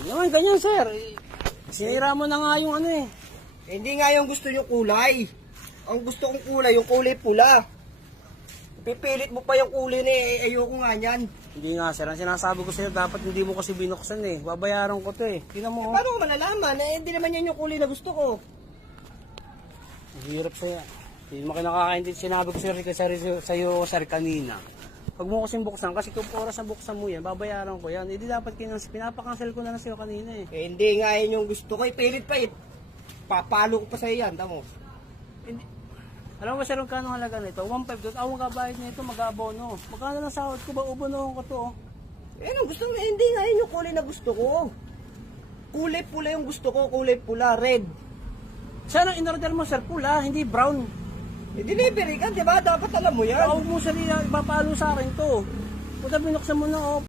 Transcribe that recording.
Huwag naman ganyan, sir. Sinira mo na nga yung ano eh. Hindi nga yung gusto yung kulay. Ang gusto kong kulay, yung kulay pula. Pipilit mo pa yung kulay na ayoko nga niyan. Hindi nga, sir. Ang sinasabi ko sa'yo, dapat hindi mo kasi binuksan eh. Babayaran ko to eh. Tingnan mo. Paano ko malalaman? Hindi naman yan yung kulay na gusto ko. Ang hirap sa'yo. Hindi mo kinakakaintindi. Sinabi ko sa'yo, sir, kanina. Pag mo kasing buksan, kasi kung oras na buksan mo yan, babayaran ko yan. Hindi dapat pinapakancel ko na lang sa'yo kanina eh. Hindi nga yan yung gusto ko. Ipilit pa eh. Papalo ko pa sa'yo yan. Tamo. Hindi. Alam mo, sir, magkano halaga nito? 1.5 doon. Ako magkabayad nito, mag-abono. Magkano na sahod ko ba? Ubonohan ko to. Ano gusto ko? Hindi nga yan yung kulay na gusto ko. Kulay pula yung gusto ko. Kulay pula, red. Saan ang in-order mo, sir? Pula, hindi brown. Delivery ka, di ba? Dapat alam mo yan. Huwag mo sarili, ipapalo sa akin to. Kung binuksan mo na, oh,